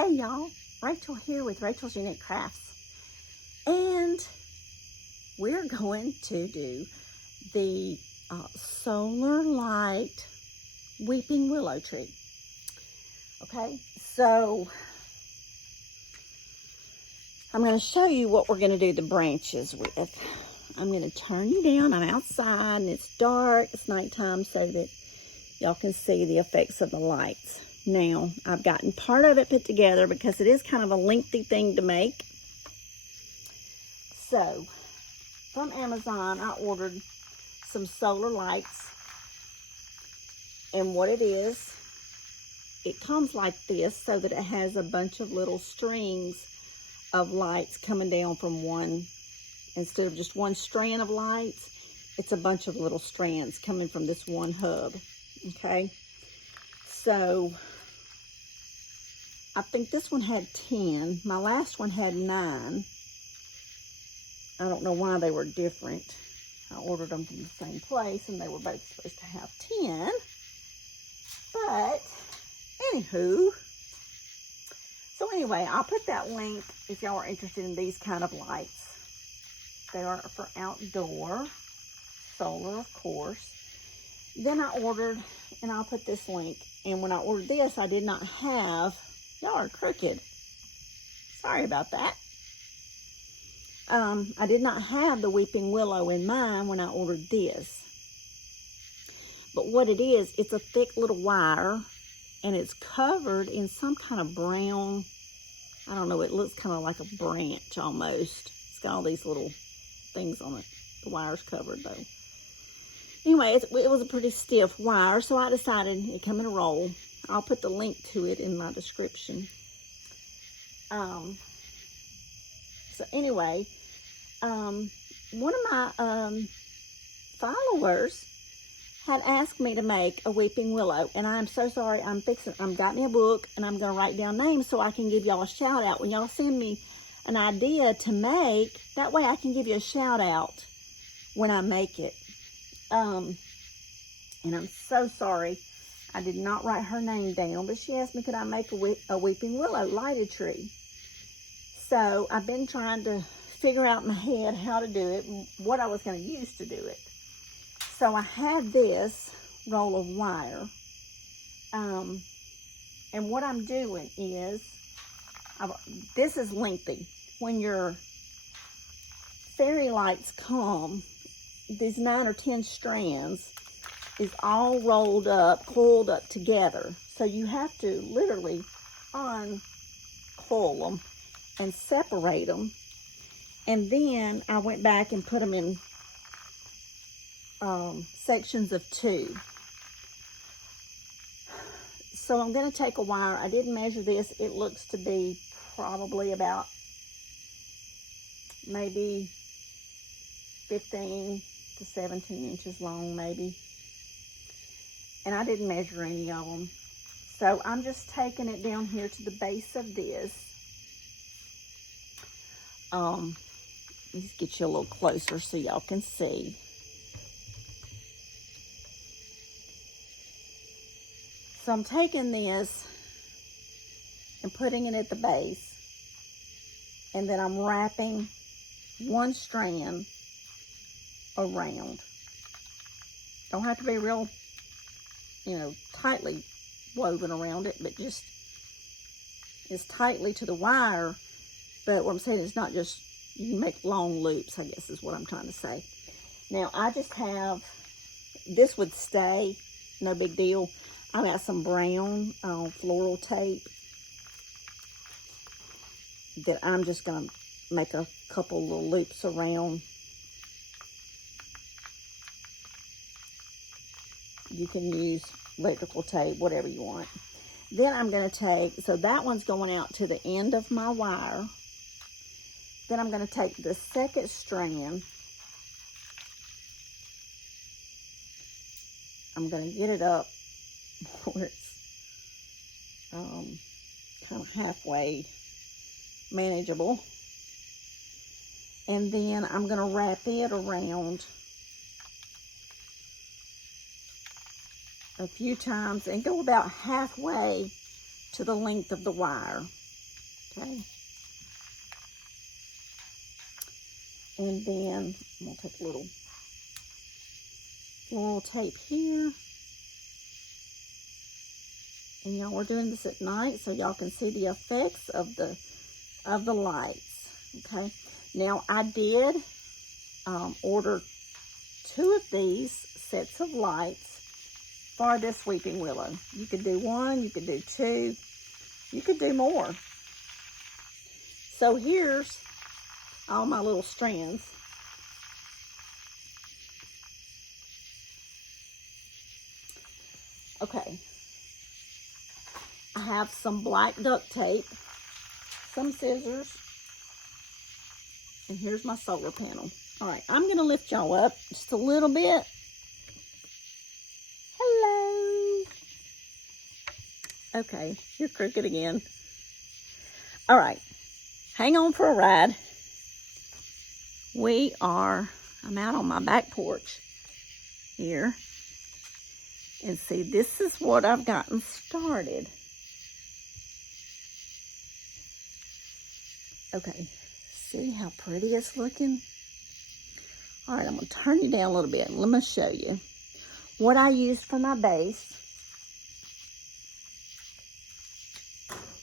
Hey y'all, Rachel here with Rachel's Unique Crafts, and we're going to do the Solar Light Weeping Willow Tree. Okay, so I'm going to show you what we're going to do the branches with. I'm going to turn you down. I'm outside and it's dark. It's nighttime so that y'all can see the effects of the lights. Now, I've gotten part of it put together because it is kind of a lengthy thing to make. So, from Amazon, I ordered some solar lights. And what it is, it comes like this so that it has a bunch of little strings of lights coming down from one. Instead of just one strand of lights, it's a bunch of little strands coming from this one hub. Okay? So, I think this one had 10. My last one had 9. I don't know why they were different. I ordered them from the same place, and they were both supposed to have 10. But, anywho. So, anyway, I'll put that link if y'all are interested in these kind of lights. They are for outdoor, solar, of course. Then I ordered, and I'll put this link. And when I ordered this, I did not have, y'all are crooked. Sorry about that. I did not have the Weeping Willow in mine when I ordered this. But what it is, it's a thick little wire, and it's covered in some kind of brown, I don't know, it looks kind of like a branch almost. It's got all these little things on it. The wire's covered though. Anyway, it was a pretty stiff wire, so I decided it come in a roll. I'll put the link to it in my description. So anyway, one of my followers had asked me to make a weeping willow, and I'm so sorry. I'm got me a book, and I'm gonna write down names so I can give y'all a shout out when y'all send me an idea to make. That way I can give you a shout out when I make it. And I'm so sorry I did not write her name down, but she asked me could I make a weeping willow lighted tree. So I've been trying to figure out in my head how to do it and what I was going to use to do it. So I had this roll of wire, and what I'm doing is, this is lengthy. When your fairy lights come, these 9 or 10 strands is all rolled up, coiled up together. So you have to literally uncoil them and separate them. And then I went back and put them in sections of 2. So I'm going to take a wire. I didn't measure this. It looks to be probably about maybe 15 to 17 inches long, maybe. And I didn't measure any of them. So I'm just taking it down here to the base of this. Let's get you a little closer so y'all can see. So I'm taking this and putting it at the base, and then I'm wrapping one strand around. Don't have to be real, tightly woven around it, but just as tightly to the wire. But what I'm saying is not just, you can make long loops, I guess is what I'm trying to say. Now, I just have, this would stay, no big deal. I've got some brown floral tape that I'm just going to make a couple little loops around. You can use electrical tape, whatever you want. Then I'm going to take, so that one's going out to the end of my wire. Then I'm going to take the second strand. I'm going to get it up where it's kind of halfway manageable. And then I'm going to wrap it around a few times and go about halfway to the length of the wire. Okay. And then I'm going to take a little floral tape here. And y'all, we're doing this at night so y'all can see the effects of the lights. Okay. Now I did order 2 of these sets of lights for this weeping willow. You could do 1, you could do 2, you could do more. So here's all my little strands. Okay. I have some black duct tape, some scissors, and here's my solar panel. All right, I'm gonna lift y'all up just a little bit. Hello. Okay, you're crooked again. All right, hang on for a ride. I'm out on my back porch here. And see, this is what I've gotten started. Okay, see how pretty it's looking? All right, I'm gonna turn you down a little bit and let me show you what I used for my base.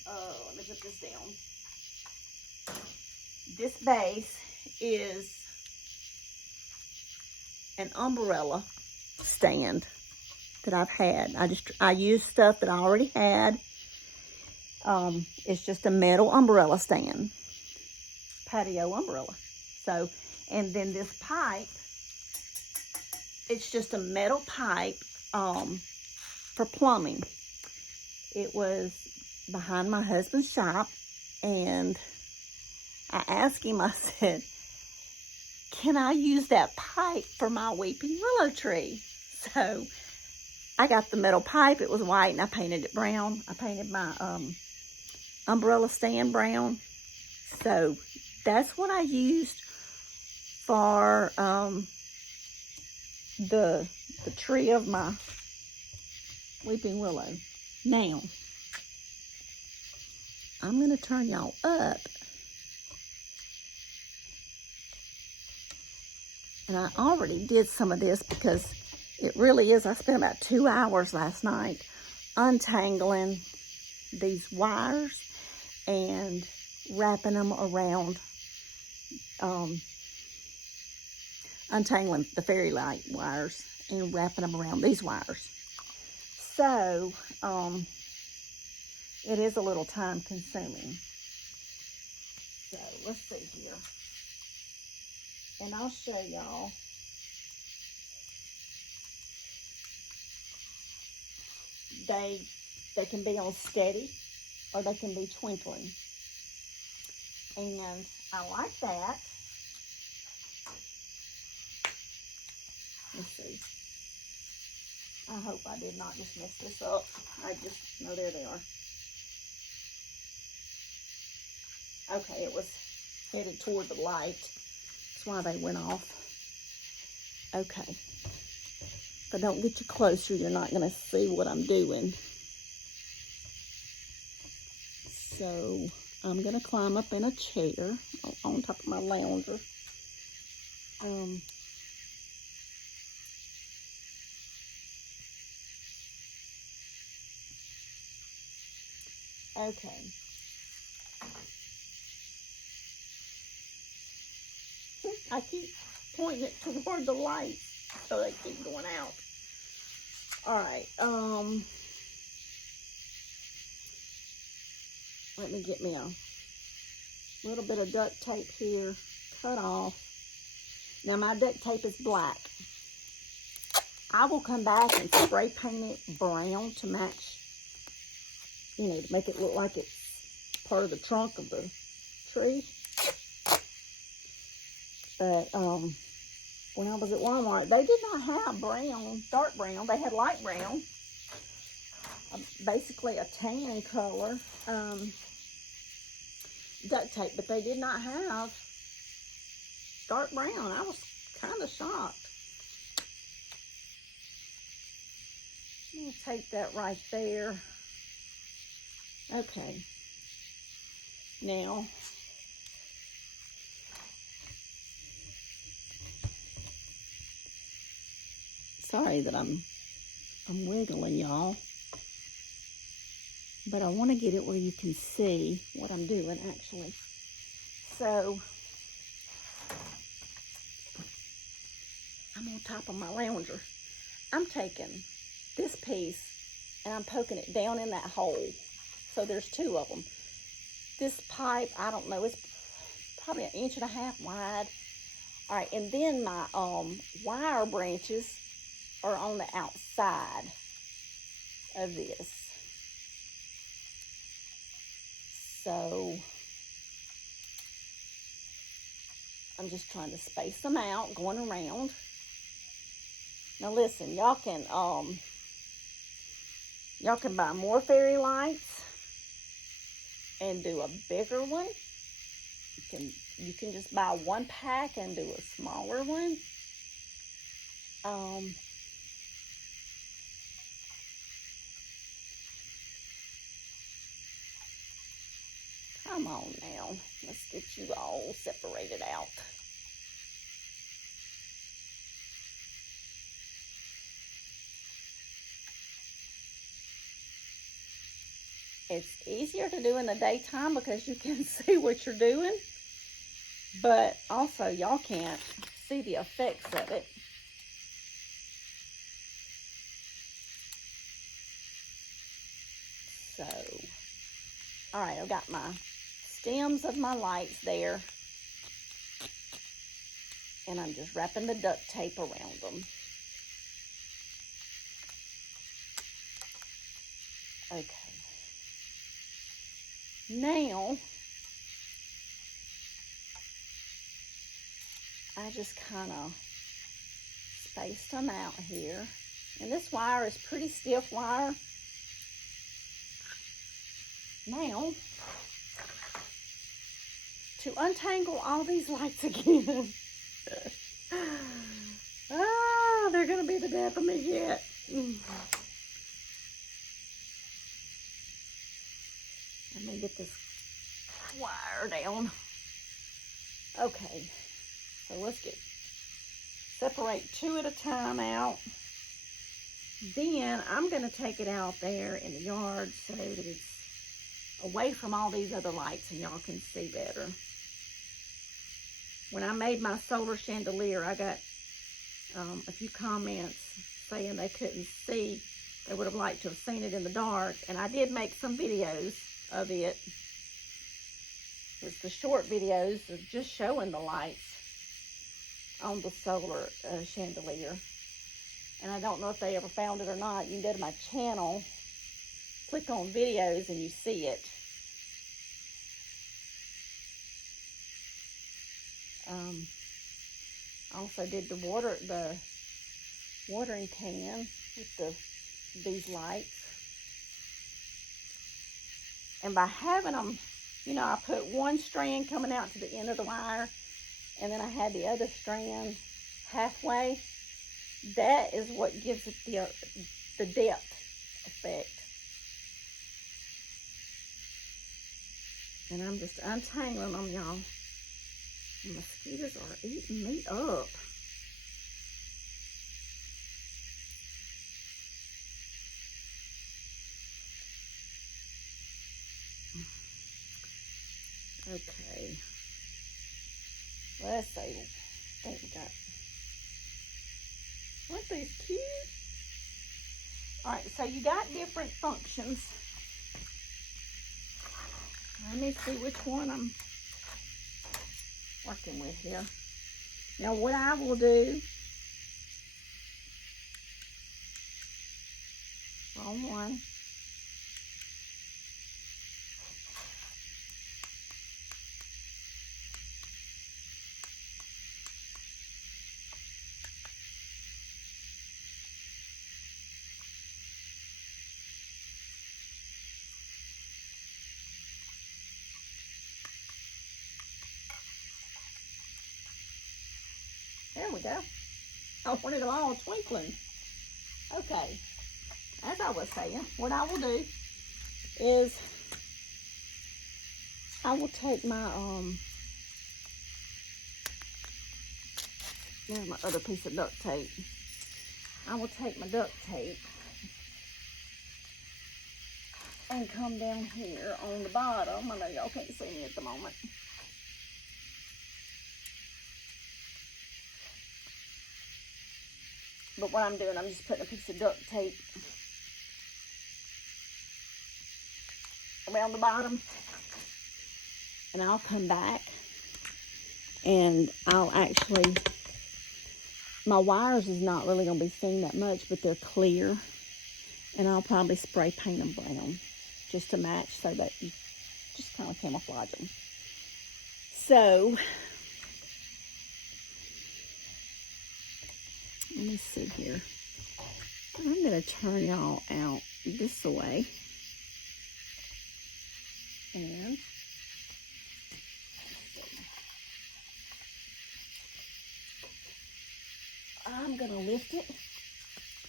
Let me put this down. This base is an umbrella stand that I've had. I used stuff that I already had. It's just a metal umbrella stand. Patio umbrella. So, and then this pipe, it's just a metal pipe for plumbing. It was behind my husband's shop, and I asked him, I said, can I use that pipe for my weeping willow tree? So I got the metal pipe. It was white, and I painted it brown. I painted my umbrella stand brown. So that's what I used for the tree of my weeping willow. Now, I'm going to turn y'all up. And I already did some of this because it really is. I spent about 2 hours last night untangling these wires and wrapping them around, untangling the fairy light wires and wrapping them around these wires. So, it is a little time consuming. So, let's see here. And I'll show y'all. They can be on steady or they can be twinkling. And I like that. Let's see. I hope I did not just mess this up. No, there they are. Okay, it was headed toward the light. That's why they went off. Okay. If I don't get you closer, you're not going to see what I'm doing. So, I'm going to climb up in a chair on top of my lounger. Okay. I keep pointing it toward the light so they keep going out. All right. Let me get me a little bit of duct tape here, cut off. Now my duct tape is black. I will come back and spray paint it brown to match, you know, to make it look like it's part of the trunk of the tree. But when I was at Walmart, they did not have brown, dark brown. They had light brown, basically a tan color duct tape, but they did not have dark brown. I was kind of shocked. I'm going to take that right there. Okay. Now, sorry that I'm wiggling, y'all, but I want to get it where you can see what I'm doing actually. So I'm on top of my lounger. I'm taking this piece and I'm poking it down in that hole. So there's two of them. This pipe, I don't know, it's probably 1.5 inches wide. All right, and then my wire branches are on the outside of this. So I'm just trying to space them out, going around. Now listen, y'all can buy more fairy lights and do a bigger one. You can just buy one pack and do a smaller one. Come on now, let's get you all separated out. It's easier to do in the daytime because you can see what you're doing, but also y'all can't see the effects of it. So, all right, I've got my stems of my lights there, and I'm just wrapping the duct tape around them. Okay. Now, I just kind of spaced them out here. And this wire is pretty stiff wire. Now, to untangle all these lights again. Ah, they're going to be the death of me yet. Let me get this wire down. Okay, so let's separate 2 at a time out. Then I'm going to take it out there in the yard so that it's away from all these other lights and y'all can see better. When I made my solar chandelier, I got a few comments saying they couldn't see. They would have liked to have seen it in the dark, and I did make some videos of it. It's the short videos of just showing the lights on the solar chandelier. And I don't know if they ever found it or not. You can go to my channel, click on videos, and you see it. I also did the watering can with these lights. And by having them, you know, I put one strand coming out to the end of the wire, and then I had the other strand halfway. That is what gives it the depth effect. And I'm just untangling them, y'all. The mosquitoes are eating me up. Okay. Let's see. I think we got. Aren't these cute? Alright, so you got different functions. Let me see which one I'm working with here. Now what I will do, wrong one. There we go. I wanted them all twinkling. Okay. As I was saying, what I will do is I will take my, there's my other piece of duct tape. I will take my duct tape and come down here on the bottom. I know y'all can't see me at the moment. But what I'm doing, I'm just putting a piece of duct tape around the bottom. And I'll come back and I'll actually, my wires is not really going to be seen that much, but they're clear. And I'll probably spray paint them brown just to match so that you just kind of camouflage them. So, let me see here. I'm going to turn y'all out this way. And I'm going to lift it.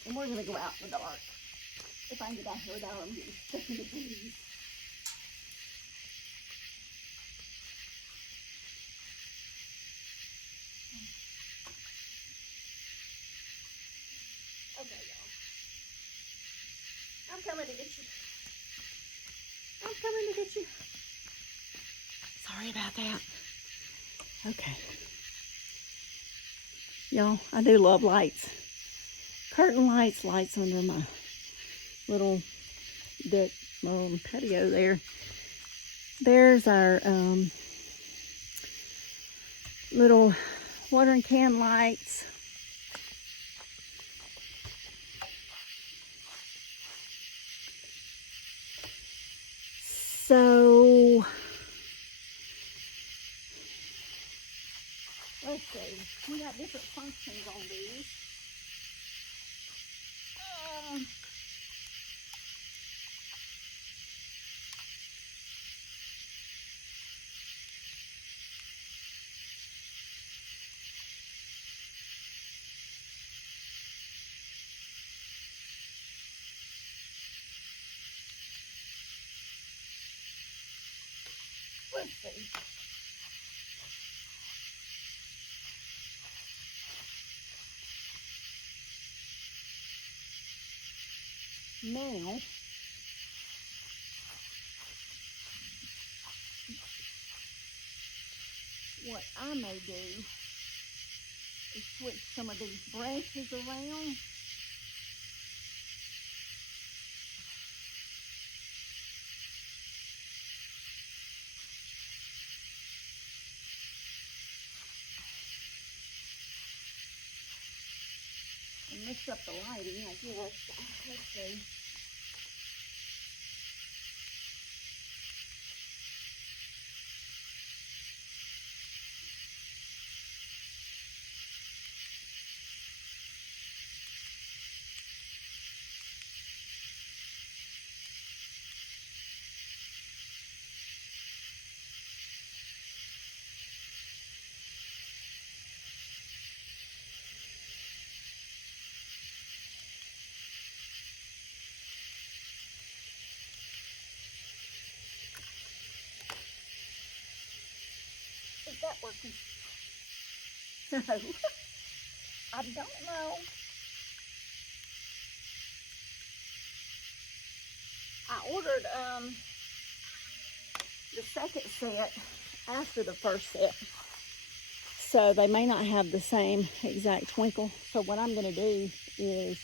And we're going to go out in the dark. If I can get out here without them getting stuck in the breeze. Okay, y'all. I'm coming to get you. I'm coming to get you. Sorry about that. Okay. Y'all, I do love lights. Curtain lights, lights under my little deck patio there. There's our little watering can lights. So let's see. We got different functions on these. Let's see. Now, what I may do is switch some of these branches around. And mix up the lighting, I guess. Let's see. Is that working? No. I don't know. I ordered the second set after the first set. So they may not have the same exact twinkle. So what I'm going to do is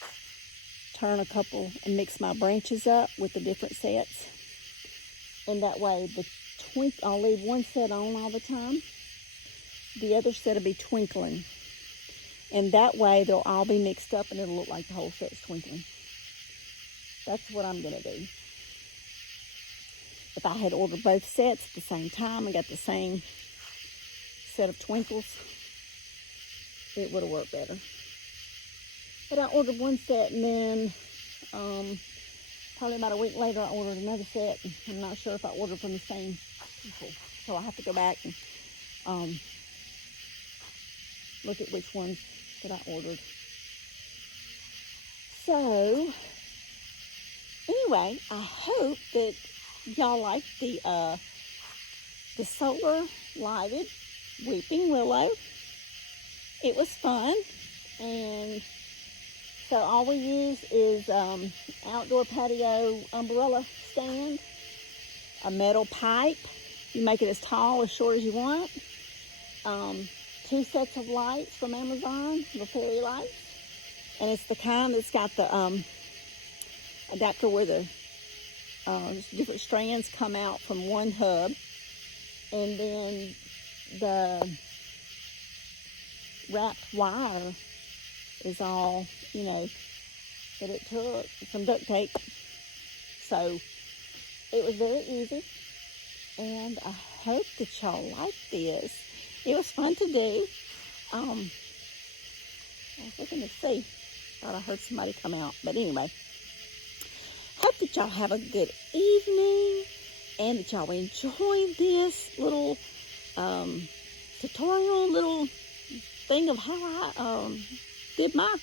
turn a couple and mix my branches up with the different sets. And that way I'll leave one set on all the time. The other set will be twinkling. And that way they'll all be mixed up and it'll look like the whole set's twinkling. That's what I'm going to do. If I had ordered both sets at the same time and got the same set of twinkles, it would have worked better. But I ordered one set and then probably about a week later I ordered another set. I'm not sure if I ordered from the same people. So I have to go back and look at which ones that I ordered. So anyway, I hope that y'all like the the solar lighted weeping willow. It was fun, and so all we use is outdoor patio umbrella stand, a metal pipe. You make it as tall or short as you want. 2 sets of lights from Amazon, the fairy lights, and it's the kind that's got the adapter where the different strands come out from one hub, and then the wrapped wire is all, you know, that it took some duct tape. So it was very easy, and I hope that y'all like this. It was fun to do. I was looking to see. Thought I heard somebody come out. But anyway, hope that y'all have a good evening and that y'all enjoyed this little tutorial, little thing of how I did my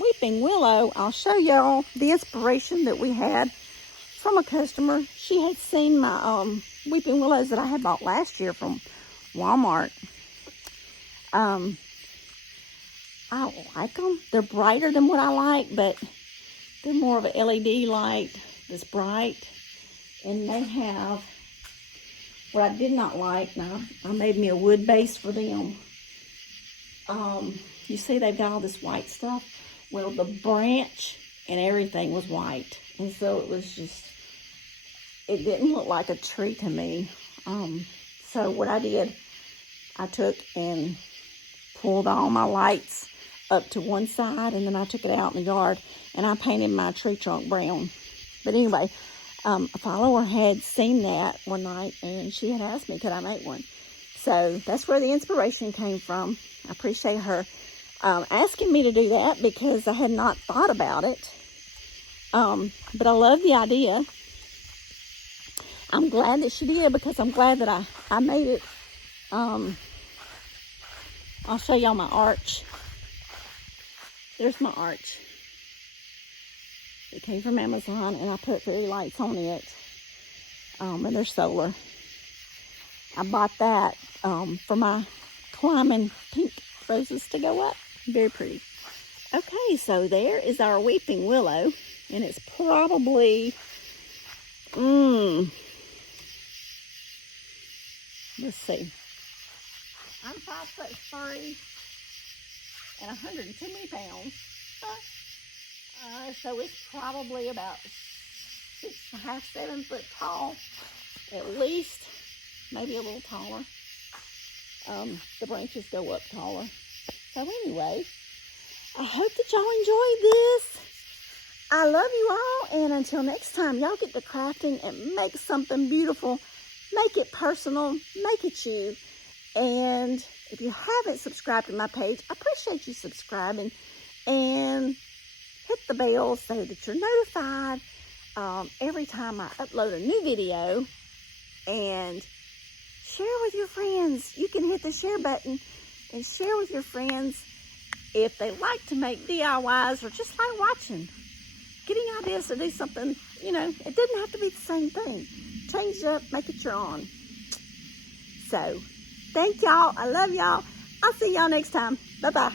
weeping willow. I'll show y'all the inspiration that we had from a customer. She had seen my weeping willows that I had bought last year from Walmart. I like them. They're brighter than what I like, but they're more of a LED light that's bright. And they have, what I did not like, now I made me a wood base for them. You see they've got all this white stuff. Well, the branch and everything was white. And so it was just, it didn't look like a tree to me. So what I did, I took and pulled all my lights up to one side, and then I took it out in the yard and I painted my tree trunk brown. But anyway, a follower had seen that one night and she had asked me, could I make one? So that's where the inspiration came from. I appreciate her asking me to do that because I had not thought about it. But I love the idea. I'm glad that she did because I'm glad that I made it. I'll show y'all my arch. There's my arch. It came from Amazon and I put fairy lights on it. And they're solar. I bought that for my climbing pink roses to go up. Very pretty. Okay, so there is our weeping willow. And it's probably, let's see. I'm 5'3" and 120 pounds. So it's probably about 6.5, 7 foot tall, at least, maybe a little taller. The branches go up taller. So anyway, I hope that y'all enjoyed this. I love you all, and until next time, y'all get to crafting and make something beautiful. Make it personal, make it you. And if you haven't subscribed to my page, I appreciate you subscribing. And hit the bell so that you're notified every time I upload a new video. And share with your friends. You can hit the share button and share with your friends if they like to make DIYs or just like watching. Getting ideas to do something, you know, it doesn't have to be the same thing. Change it up, make it your own. So, thank y'all. I love y'all. I'll see y'all next time. Bye-bye.